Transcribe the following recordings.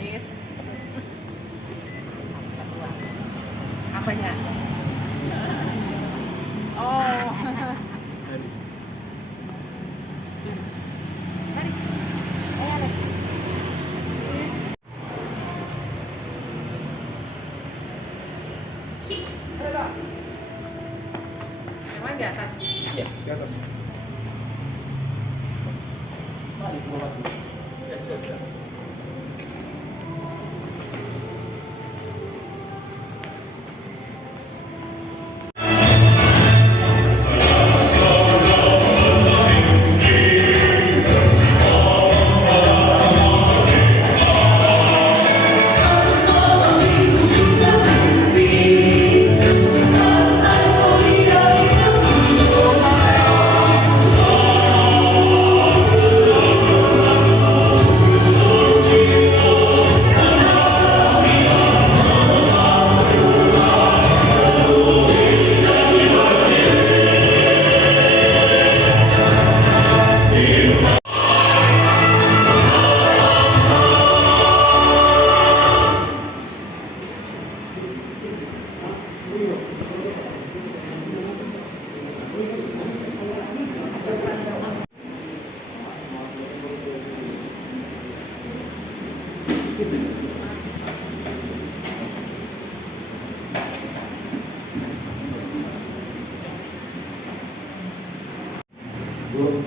Yes. Apanya? Oh. Mari. Ayo, Alex. Emang di atas? Iya, di atas. Mari, keluar. Siap.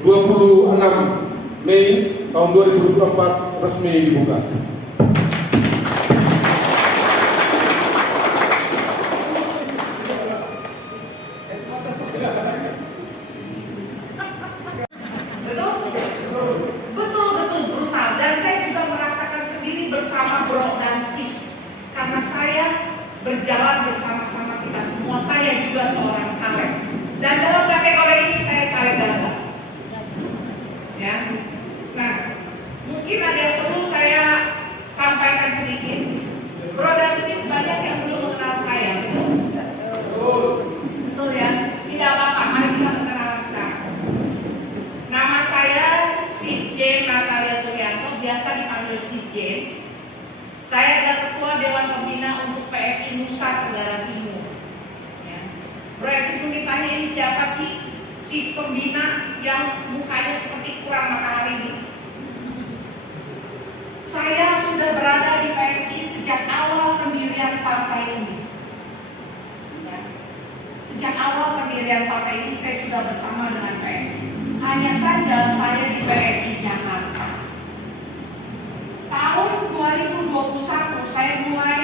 26 Mei tahun 2024 resmi dibuka. Betul-betul brutal, dan saya juga merasakan sendiri bersama Bro dan Sis, karena saya berjalan bersama-sama kita semua. Saya juga seorang caleg, dan dalam kategori ini saya caleg gagal. Ya, nah mungkin ada yang perlu saya sampaikan sedikit. Bro dan Sis banyak yang belum mengenal saya, betul? Betul ya, tidak apa-apa. Mari kita mengenal sekarang. Nama saya Sis Jane Natalia Suryanto, biasa dipanggil Sis Jane. Saya adalah Ketua Dewan Pembina untuk PSI Nusa Tenggara Timur. Ya. Bro Sis mungkin tanya, ini siapa sih Sis pembina yang mukanya seperti kurang matahari ini? Saya sudah berada di PSI sejak awal pendirian partai ini. Ya. Sejak awal pendirian partai ini saya sudah bersama dengan PSI. Hanya saja saya di PSI Jakarta. Tahun 2021 saya mulai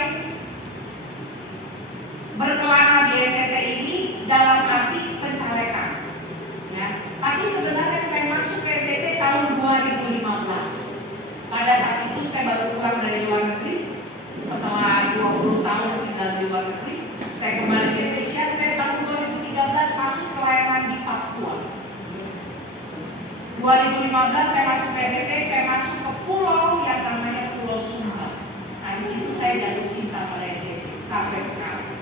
berkelana di NTT ini dalam arti pencalekan. Ya. Tapi sebenarnya saya masuk ke NTT tahun 2015. Pada saat itu saya baru pulang dari luar negeri. Setelah 20 tahun tinggal di luar negeri, saya kembali ke Indonesia. Saya tahun 2013 masuk pelayanan di Papua. 2015 saya masuk ke NTT, saya masuk ke pulau yang namanya Pulau Sumba. Nah di situ saya jatuh cinta pada NTT sampai sekarang.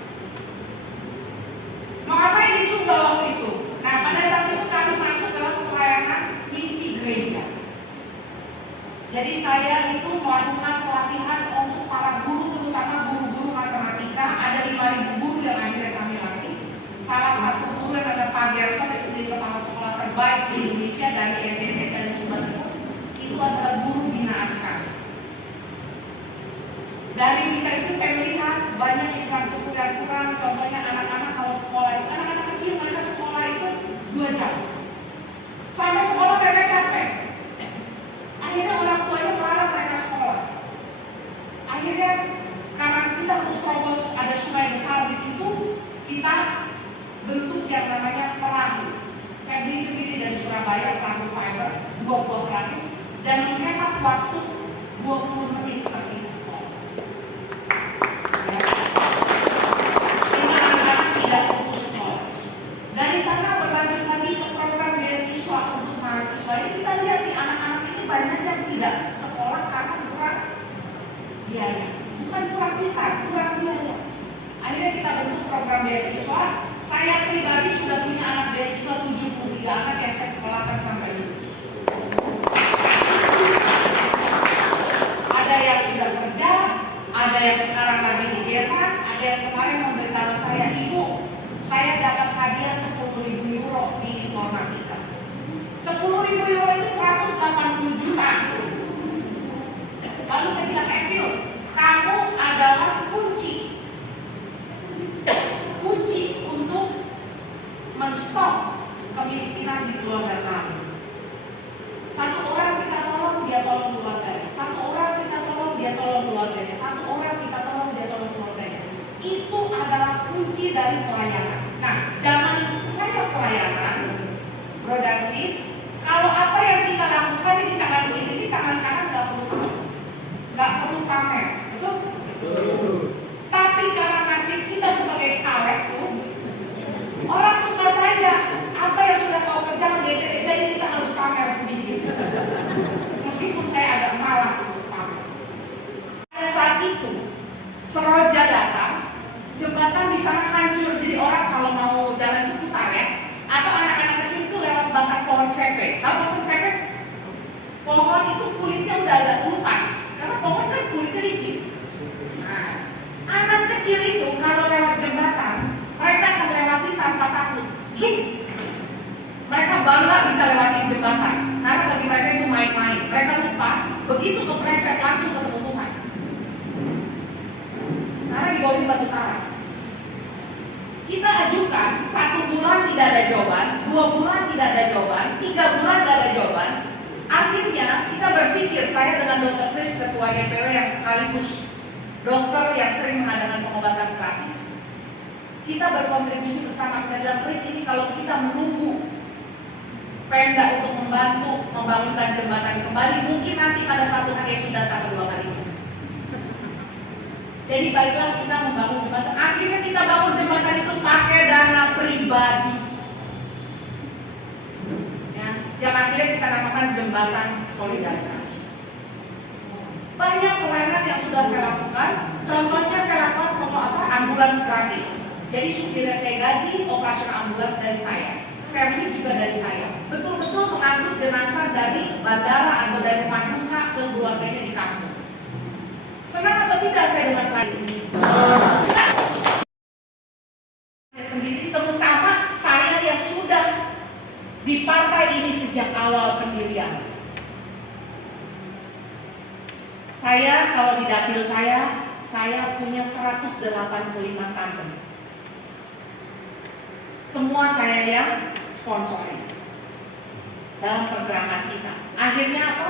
Mau ngapain di Sumba waktu itu? Nah pada saat itu kami masuk dalam pelayanan misi gereja. Jadi saya itu melakukan pelatihan untuk para guru, terutama guru-guru matematika. Ada 5.000 guru yang akhirnya kami latih. Salah satu guru yang ada Pak Gerson, itu di kepala sekolah terbaik di Indonesia dari NTT, dari Sumba Timur. Itu adalah guru binaan kami. Dari berita itu saya melihat banyak infrastruktur yang kurang. Contohnya anak-anak kalau sekolah itu, anak-anak kecil mereka sekolah itu 2 jam. Sampai sekolah mereka capek. Akhirnya orang tuanya melarang mereka sekolah. Akhirnya karena kita harus terobos, ada sungai besar di situ, kita bentuk yang namanya perahu. Saya beli sendiri dari Surabaya, perahu fiber, 2 buah perahu, dan menghemat waktu 20 menit pergi ke sekolah. Ya. Sehingga anak-anak tidak putus sekolah. Dari sana berlanjut lagi ke program beasiswa untuk mahasiswa. Ini kita lihat nih, anak-anak ini banyak yang tidak sekolah karena kurang biaya. Bukan kurang pintar, kurang biaya. Akhirnya kita bentuk program beasiswa. Saya pribadi sudah punya anak beasiswa 73 anak yang saya sekolahkan sampai lulus. Ada yang sudah kerja, yang sekarang lagi di Jerman, ada yang kemarin memberitahu saya, Ibu, saya dapat hadiah 10.000 euro di informatika. 10.000 euro itu 180 juta. Lalu saya bilang, Evil, kamu adalah kunci untuk menstop kemiskinan di keluarga kamu. Satu orang kita tolong, dia tolong keluarganya. Satu orang kita tolong, dia tolong keluarganya. Satu orang kita tolong, dia tolong keluarganya. Itu adalah kunci dari pelayanan. Nah, zaman saya pelayanan, Bro dan Sis, kalau apa yang kita lakukan di tangan kiri, di tangan kanan nggak perlu pamer, betul? Tapi karena nasib kita sebagai caleg tuh, orang suka tanya, apa yang sudah kau kerjakan di gereja ini, kita harus pamer sedikit. Meskipun saya agak malas untuk pamer. Pada saat itu, Seroja datang, jembatan di sana hancur, jadi orang kalau mau jalan itu putar ya. Atau anak-anak kecil itu lewat batang pohon sepe. Tahu pohon sepe? Pohon itu kulitnya udah agak lepas, karena pohon kan kulitnya licin. Nah, anak kecil itu kalau lewat jembatan, mereka akan lewati tanpa takut. Zoom. Mereka bangga bisa lewati jembatan, karena bagi mereka itu main-main. Mereka lupa, begitu kepleset langsung ketemu Tuhan. Karena di bawah batu karang. Kita ajukan 1 bulan tidak ada jawaban, 2 bulan tidak ada jawaban, 3 bulan tidak ada jawaban. Akhirnya kita berpikir, saya dengan Dr. Chris, ketua DPW yang sekaligus dokter yang sering mengadakan pengobatan gratis, kita berkontribusi bersama. Kita bilang, Chris, ini kalau kita menunggu Pemda untuk membantu membangunkan jembatan kembali, mungkin nanti pada satu hari sudah tak kedua kalinya. Jadi baiklah kita membangun jembatan. Akhirnya kita bangun jembatan itu pakai dana pribadi. Ya, yang akhirnya kita namakan jembatan solidaritas. Banyak pelayanan yang sudah saya lakukan. Contohnya saya lakukan ambulans gratis. Jadi supirnya saya gaji, operasional ambulans dari saya, servis juga dari saya. Betul-betul mengangkut jenazah dari bandara atau dari rumah duka ke keluarganya di kampung. Senang atau tidak saya dengan klien ini? Sendiri, terutama saya yang sudah di partai ini sejak awal pendirian. Saya kalau di dapil saya punya 185 tandem. Semua saya yang sponsori dalam pergerakan kita. Akhirnya apa?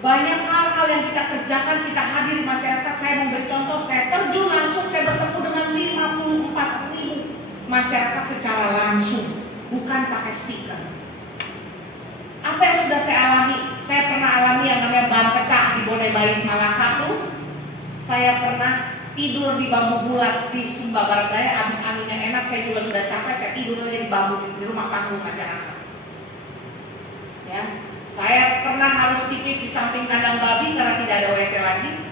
Banyak hal-hal yang kita kerjakan, kita hadir di masyarakat. Saya memberi contoh, saya terjun langsung, saya bertemu dengan 54.000 masyarakat secara langsung, bukan pakai stiker. Apa yang sudah saya alami? Saya pernah alami yang namanya ban pecah di Bonai Bais Malaka tuh. Saya pernah tidur di bambu bulat di Sumba Barat Daya, habis anginnya enak, saya juga sudah capek, saya tidur aja di bambu di rumah panggung masyarakat. Ya. Saya pernah harus pipis di samping kandang babi karena tidak ada WC lagi.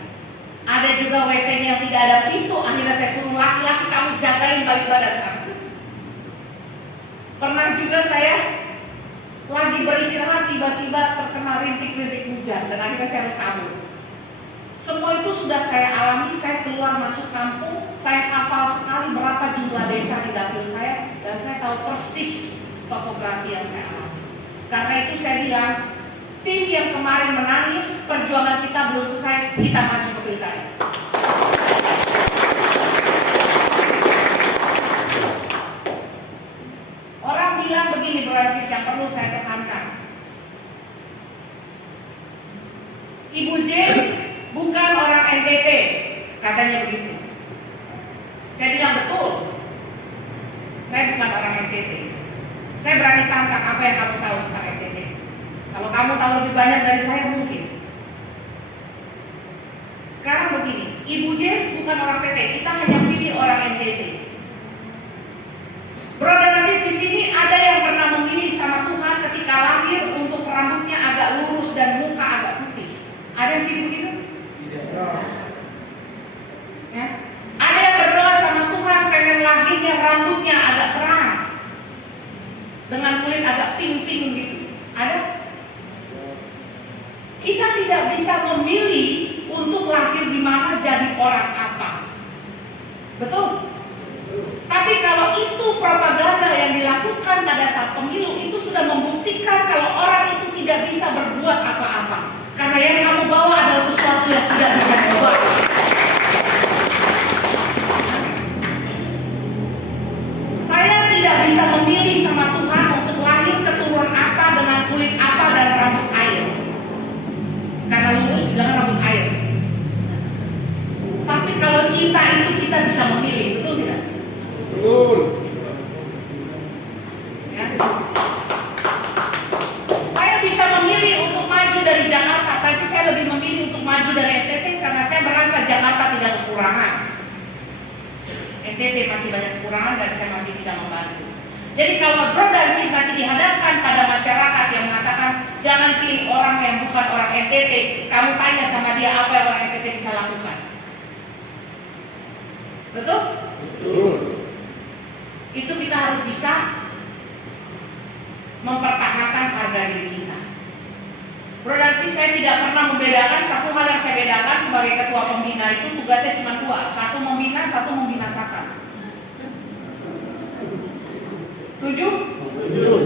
Ada juga WC-nya yang tidak ada pintu. Akhirnya saya suruh laki-laki, kamu jagain balik badan sana. Pernah juga saya lagi beristirahat, tiba-tiba terkena rintik-rintik hujan dan akhirnya saya harus kabur. Semua itu sudah saya alami. Saya keluar masuk kampung, saya hafal sekali berapa jumlah desa di dapil saya, dan saya tahu persis topografi yang saya alami. Karena itu saya bilang, tim yang kemarin menangis, perjuangan kita belum selesai, kita maju ke pilkada. Orang bilang begini, Francis, yang perlu saya tekankan. Ibu Jane bukan orang NTT, katanya begitu. Saya bilang betul, saya bukan orang NTT. Saya berani tantang apa yang kamu tahu tentang NTT. Kalau kamu tahu lebih banyak dari saya mungkin. Sekarang begini, Ibu Jen bukan orang NTT, kita hanya pilih orang NTT. Bro dan sis, di sini ada yang pernah memilih sama Tuhan ketika lahir untuk rambutnya agak lurus dan muka agak putih. Ada yang pilih begitu? Tidak. Ya. Ada yang berdoa sama Tuhan pengen lahirnya rambutnya agak terang, dengan kulit agak pink-pink gitu. Ada? Kita tidak bisa memilih untuk lahir di mana jadi orang Betul? Tapi kalau itu propaganda yang dilakukan pada saat pemilu, itu sudah membuktikan kalau orang itu tidak bisa berbuat apa-apa. Karena yang kamu bawa adalah sesuatu yang tidak bisa dibuat. Saya tidak bisa memilih sama Tuhan untuk lahir keturunan apa, dengan kulit apa, dan rambut air. Karena lurus dengan rambut air. Tapi kalau cinta itu kita bisa memilih, betul tidak? Betul. Ya. Saya bisa memilih untuk maju dari Jakarta, tapi saya lebih memilih untuk maju dari NTT karena saya merasa Jakarta tidak kekurangan. NTT masih banyak kekurangan dan saya masih bisa membantu. Jadi kalau Bro dan Sis nanti dihadapkan pada masyarakat yang mengatakan jangan pilih orang yang bukan orang NTT, kamu tanya sama dia apa yang orang NTT bisa lakukan. Betul? Betul. Itu kita harus bisa mempertahankan harga diri kita. Bro dan Sis, saya tidak pernah membedakan. Satu hal yang saya bedakan sebagai ketua pembina itu tugasnya cuma dua. Satu membina, satu membinasakan. Setuju?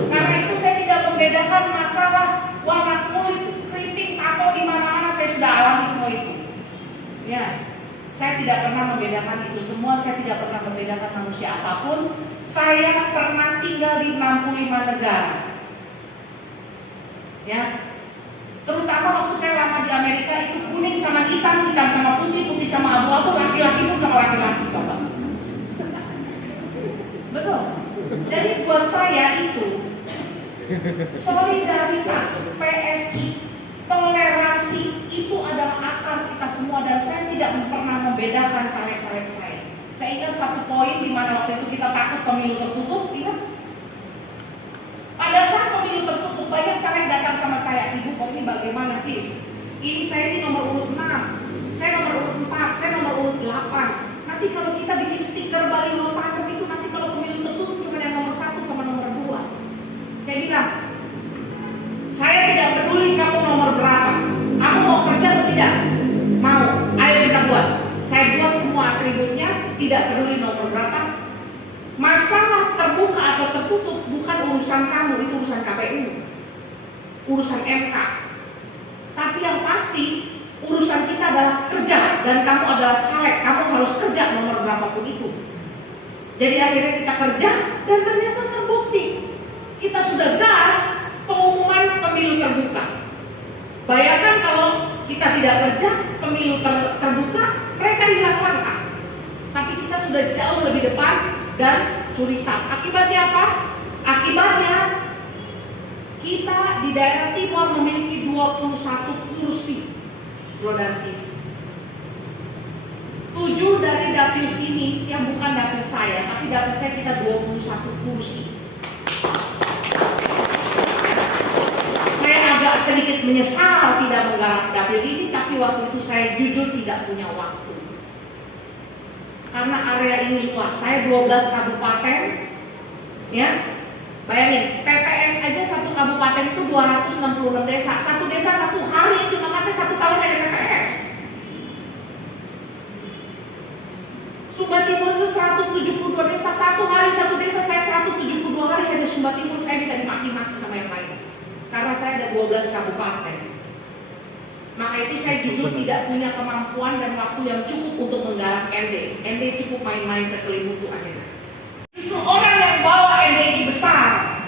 Karena itu saya tidak membedakan masalah warna kulit, keriting, tato di mana-mana. Saya sudah alami semua itu. Ya, saya tidak pernah membedakan itu semua. Saya tidak pernah membedakan manusia apapun. Saya pernah tinggal di 65 negara. Ya, terutama waktu saya lama di Amerika itu kuning sama hitam, hitam sama putih, putih sama abu-abu, laki-laki pun sama laki-laki, coba. Betul. Jadi buat saya itu solidaritas, PSI, toleransi itu adalah akar kita semua dan saya tidak pernah membedakan caleg-caleg saya. Saya ingat satu poin di mana waktu itu kita takut pemilu tertutup, ingat? Pada saat pemilu tertutup banyak caleg datang sama saya, Ibu kok ini bagaimana Sis? Ini saya ini nomor urut 6, saya nomor urut 4, saya nomor urut 8. Nanti kalau kita bikin stiker baliho tandem itu nanti kalau pemilu tertutup cuma yang nomor 1 sama nomor 2. Saya bilang, saya tidak peduli kamu nomor berapa, kamu mau kerja atau tidak? Mau, ayo kita buat. Saya buat semua atributnya, tidak peduli nomor berapa. Masalah terbuka atau tertutup bukan urusan kamu, itu urusan KPU, urusan MK. Tapi yang pasti urusan kita adalah kerja dan kamu adalah caleg, kamu harus kerja nomor berapapun itu. Jadi akhirnya kita kerja dan ternyata terbukti kita sudah gas pengumuman pemilu terbuka. Bayangkan kalau kita tidak kerja, pemilu terbuka, mereka hilang langkah. Tapi kita sudah jauh lebih depan dan curi start. Akibatnya apa? Akibatnya kita di daerah timur memiliki 21 kursi, Bro dan Sis. 7 dari dapil sini yang bukan dapil saya, tapi dapil saya kita 21 kursi. Saya agak sedikit menyesal tidak menggarap dapil ini, tapi waktu itu saya jujur tidak punya waktu. Karena area ini luas, saya 12 kabupaten, ya. Bayangin, TTS aja satu kabupaten itu 266 desa. Satu desa satu hari itu, maka saya 1 tahun dari TTS. Sumba Timur itu 172 desa. Satu hari satu desa, saya 172 hari hanya Sumba Timur, saya bisa dimaki-maki sama yang lain. Karena saya ada 12 kabupaten. Maka itu saya jujur tidak punya kemampuan dan waktu yang cukup untuk menggarap ND. ND cukup main-main ke Kelimutu akhirnya. Justru orang yang bawa ND ini besar.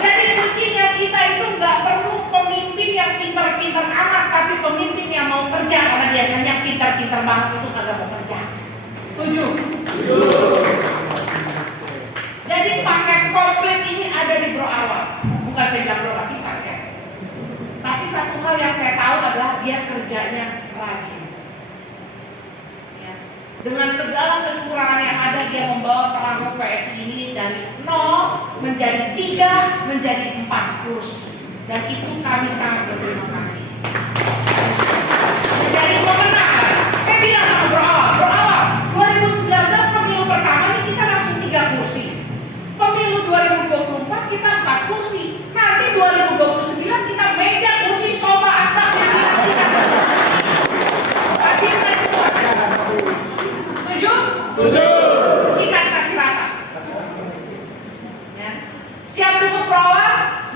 Jadi kuncinya kita itu nggak perlu pemimpin yang pintar-pintar amat, tapi pemimpin yang mau kerja, karena biasanya pintar-pintar banget itu kagak mau kerja. Setuju? Jadi paket komplit ini ada di Bro Awal. Bukan saya bilang Bro pintar ya. Tapi satu hal yang saya tahu adalah dia kerjanya rajin. Dengan segala kekurangan yang ada, dia membawa perahu PSI ini dari 0 menjadi 3 menjadi 4 kursi. Dan itu kami sangat berterima kasih. Jadi kemenangan, saya bilang sama Bro Awal, 2019 pemilu pertama ini kita langsung 3 kursi. Pemilu 2024 kita 4 kursi. Nanti 2029 kita meja, kursi, sofa, aspas yang kita sikat. Tapi Siap dukung perawat?